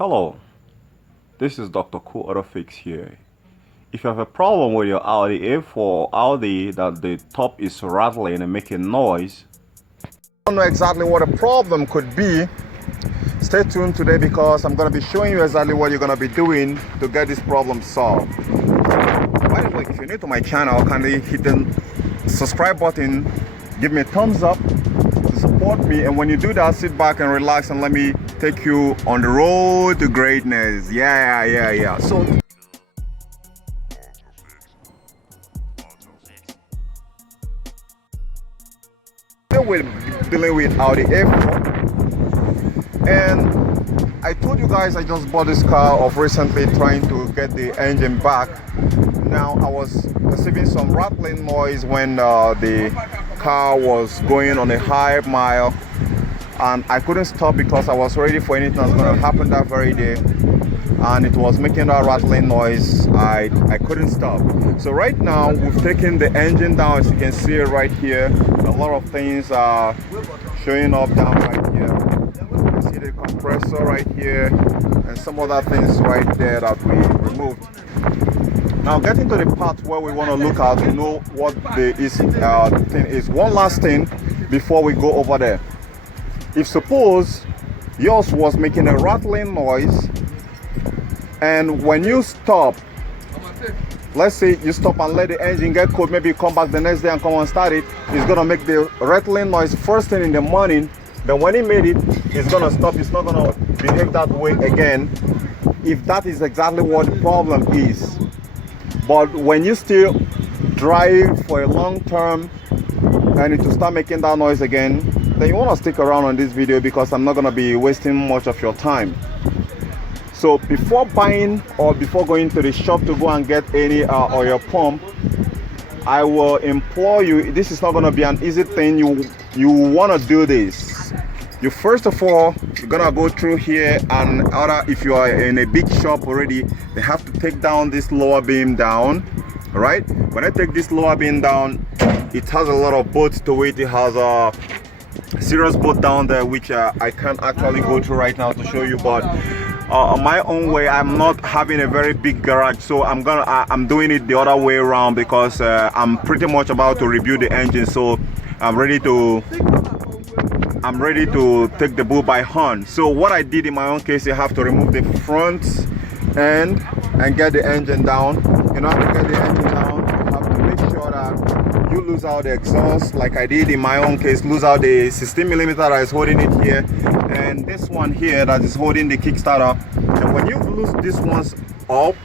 Hello, this is Dr. Cool Autofix here. If you have a problem with your Audi A4 Audi that the top is rattling and making noise, I don't know exactly what the problem could be. Stay tuned today because I'm going to be showing you exactly what you're going to be doing to get this problem solved. By the way, if you're new to my channel, kindly hit the subscribe button, give me a thumbs up to support me, and when you do that, sit back and relax and let me take you on the road to greatness. Yeah. So we're dealing with Audi A4, and I told you guys I just bought this car of recently, trying to get the engine back. Now I was receiving some rattling noise when the car was going on a high mile, and I couldn't stop because I was ready for anything that's going to happen that very day, and it was making that rattling noise. I couldn't stop. So right now we've taken the engine down. As you can see right here, a lot of things are showing up down right here. You can see the compressor right here and some other things right there that we removed. Now getting to the part where we want to look at to know what the thing is. One last thing before we go over there. If suppose yours was making a rattling noise, and when you stop, let's say you stop and let the engine get cold, maybe you come back the next day and come and start it, it's gonna make the rattling noise first thing in the morning. Then when it made it, it's gonna stop. It's not gonna behave that way again, if that is exactly what the problem is. But when you still drive for a long term and it will start making that noise again, then you want to stick around on this video because I'm not going to be wasting much of your time. So before buying or before going to the shop to go and get any oil pump, I will implore you, this is not going to be an easy thing. You want to do this. You first of all, you're gonna go through here, and if you are in a big shop already, they have to take down this lower beam down. All right, when I take this lower beam down, it has a lot of bolts to it. It has a serious bolt down there, which I can't actually go through right now to show you, but on my own way, I'm not having a very big garage, so I'm doing it the other way around because I'm pretty much about to rebuild the engine, so I'm ready to take the bull by horn. So what I did in my own case, you have to remove the front end and get the engine down. In order to get the engine down, you have to make sure that you lose out the exhaust, like I did in my own case, lose out the 16mm that is holding it here, and this one here that is holding the kickstarter. And when you lose these ones up,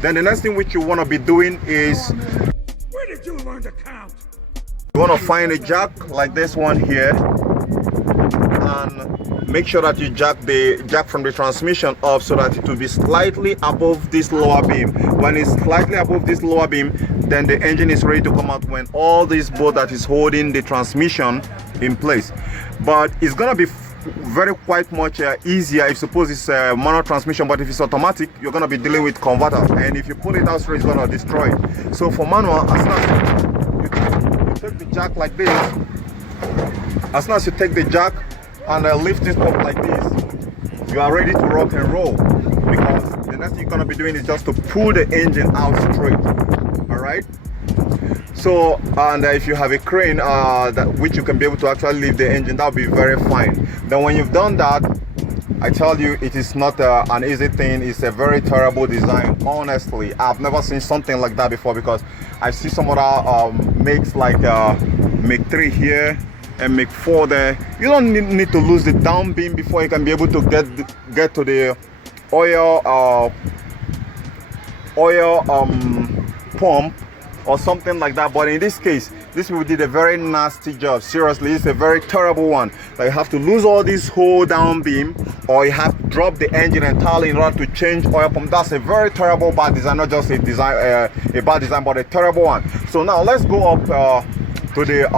then the next thing which you want to be doing is, where did you learn to count? You want to find a jack like this one here, and make sure that you jack the jack from the transmission up so that it will be slightly above this lower beam. When it's slightly above this lower beam, then the engine is ready to come out when all this bolt that is holding the transmission in place. But it's gonna be quite much easier if suppose it's a manual transmission, but if it's automatic, you're gonna be dealing with converter, and if you pull it out straight, it's gonna destroy it. So for manual, as soon as you take the jack like this, as soon as you take the jack and lift it up like this, you are ready to rock and roll, because the next thing you're going to be doing is just to pull the engine out straight. All right, so and if you have a crane which you can be able to actually lift the engine, that will be very fine. Then when you've done that, I tell you, it is not an easy thing. It's a very terrible design. Honestly, I've never seen something like that before, because I see some other makes like Make 3 here and Make 4 there. You don't need to lose the down beam before you can be able to get to the oil pump or something like that. But in this case, these people did a very nasty job. Seriously, it's a very terrible one. Like, you have to lose all this whole down beam, or you have to drop the engine entirely in order to change oil pump. That's a very terrible bad design. Not just a design, a bad design, but a terrible one. So now let's go up to the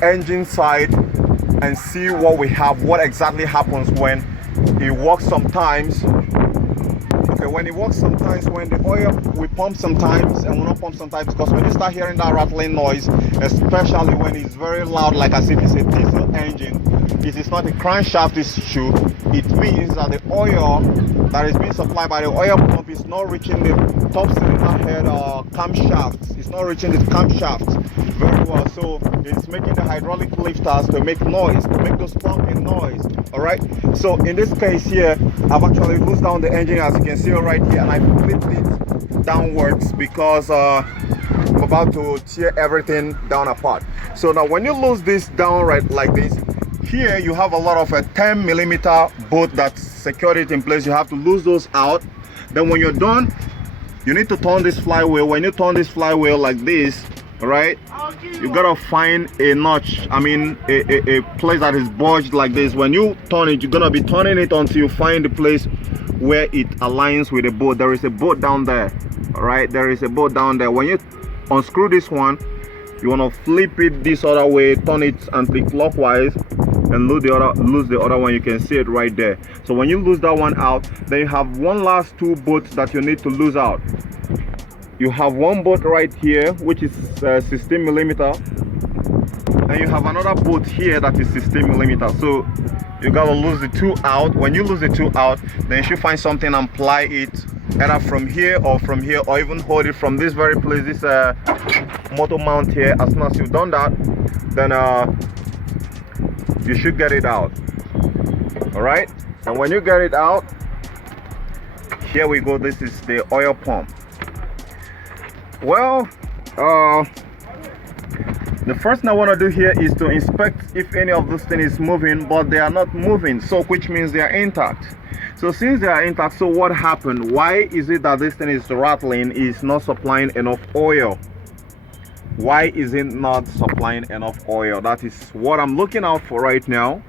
engine side and see what we have, what exactly happens when it works sometimes. Okay, when it works sometimes, when the oil we pump sometimes and we not pump sometimes, because when you start hearing that rattling noise, especially when it's very loud, like as if it's a diesel engine, it is not a crankshaft issue. It means that the oil that is being supplied by the oil pump is not reaching the top cylinder head or camshaft. It's not reaching the camshaft very well, so it's making the hydraulic lifters to make noise, to make those pumping noise. All right, so in this case here, I've actually loosed down the engine, as you can see right here, and I flipped it downwards because I'm about to tear everything down apart. So now when you lose this down right like this, here you have a lot of a 10mm bolt that secured it in place. You have to lose those out. Then when you're done, you need to turn this flywheel. When you turn this flywheel like this, right, you gotta find a notch, I mean a place that is bulged like this. When you turn it, you're gonna be turning it until you find the place where it aligns with the bolt. There is a bolt down there. All right, there is a bolt down there. When you unscrew this one, you want to flip it this other way, turn it anti-clockwise, and lose the other one. You can see it right there. So when you lose that one out, then you have one last two bolts that you need to lose out. You have one bolt right here, which is 16mm, and you have another bolt here that is 16mm. So you gotta lose the two out. When you lose the two out, then you should find something and apply it either from here, or even hold it from this very place, this motor mount here. As soon as you've done that, then you should get it out. All right, and when you get it out, here we go. This is the oil pump. Well, the first thing I want to do here is to inspect if any of this thing is moving, but they are not moving, so which means they are intact. So since they are intact, so what happened? Why is it that this thing is rattling, is not supplying enough oil? Why is it not supplying enough oil? That is what I'm looking out for right now.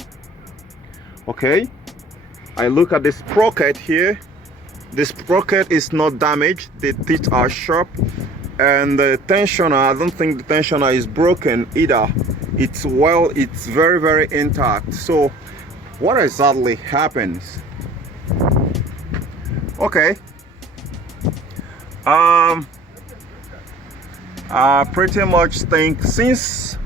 Okay, I look at this sprocket here. This sprocket is not damaged, the teeth are sharp, and the tensioner, I don't think the tensioner is broken either. It's very, very intact. So what exactly happens? Okay, I pretty much think, since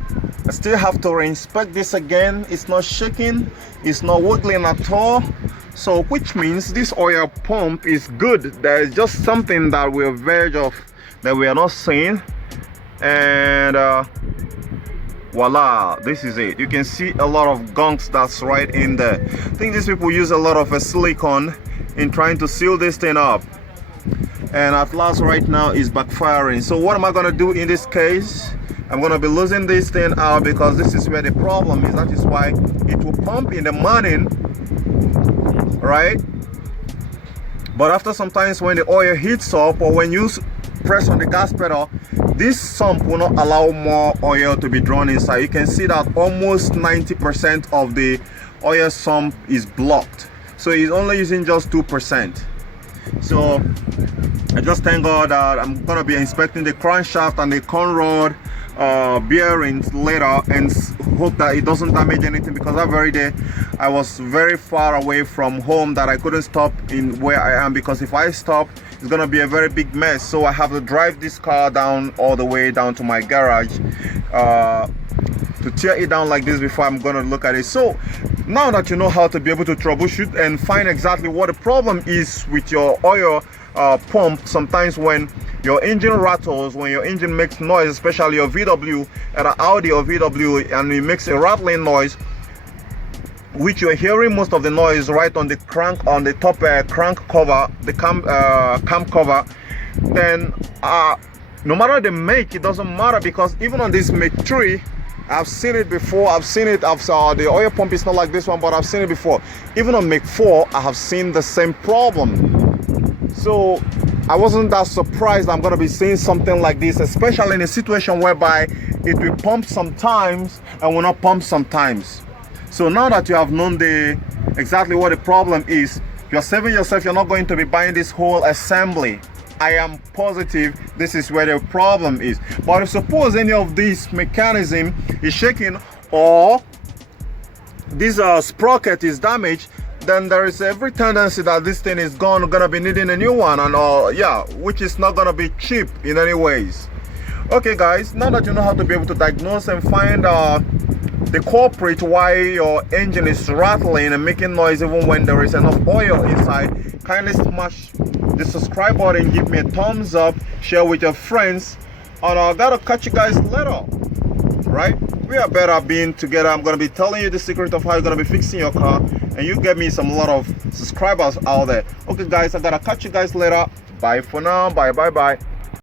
I still have to re-inspect this again, it's not shaking, it's not wiggling at all, so which means this oil pump is good. There is just something that we're verge of that we are not seeing, and voila, this is it. You can see a lot of gunks that's right in there. I think these people use a lot of silicone in trying to seal this thing up, and at last right now is backfiring. So what am I going to do in this case? I'm going to be losing this thing out, because this is where the problem is. That is why it will pump in the morning, right, but after sometimes when the oil heats up, or when you press on the gas pedal, this sump will not allow more oil to be drawn inside. You can see that almost 90% of the oil sump is blocked, so it's only using just 2%. So I just thank God that I'm gonna be inspecting the crankshaft and the con rod bearings later, and hope that it doesn't damage anything, because that very day I was very far away from home that I couldn't stop in where I am, because if I stop, it's gonna be a very big mess. So I have to drive this car down all the way down to my garage to tear it down like this before I'm gonna look at it. So now that you know how to be able to troubleshoot and find exactly what the problem is with your oil pump, sometimes when your engine rattles, when your engine makes noise, especially your VW, at an Audi or VW, and it makes a rattling noise, which you're hearing most of the noise right on the crank, on the top crank cover, the cam cover, then no matter the make, it doesn't matter, because even on this Make 3, I've seen it before. I've saw the oil pump is not like this one, but I've seen it before. Even on Make 4, I have seen the same problem. So I wasn't that surprised I'm gonna be seeing something like this, especially in a situation whereby it will pump sometimes and will not pump sometimes. So now that you have known exactly what the problem is, you're saving yourself. You're not going to be buying this whole assembly. I am positive this is where the problem is. But if suppose any of this mechanism is shaking, or this sprocket is damaged, then there is every tendency that this thing is gonna be needing a new one, and yeah, which is not gonna be cheap in any ways. Okay guys, now that you know how to be able to diagnose and find the culprit why your engine is rattling and making noise even when there is enough oil inside, kindly smash the subscribe button, give me a thumbs up, share with your friends, and I gotta catch you guys later. Right? We are better being together. I'm gonna be telling you the secret of how you're gonna be fixing your car, and you get me some lot of subscribers out there. Okay guys, I gotta catch you guys later. Bye for now. Bye.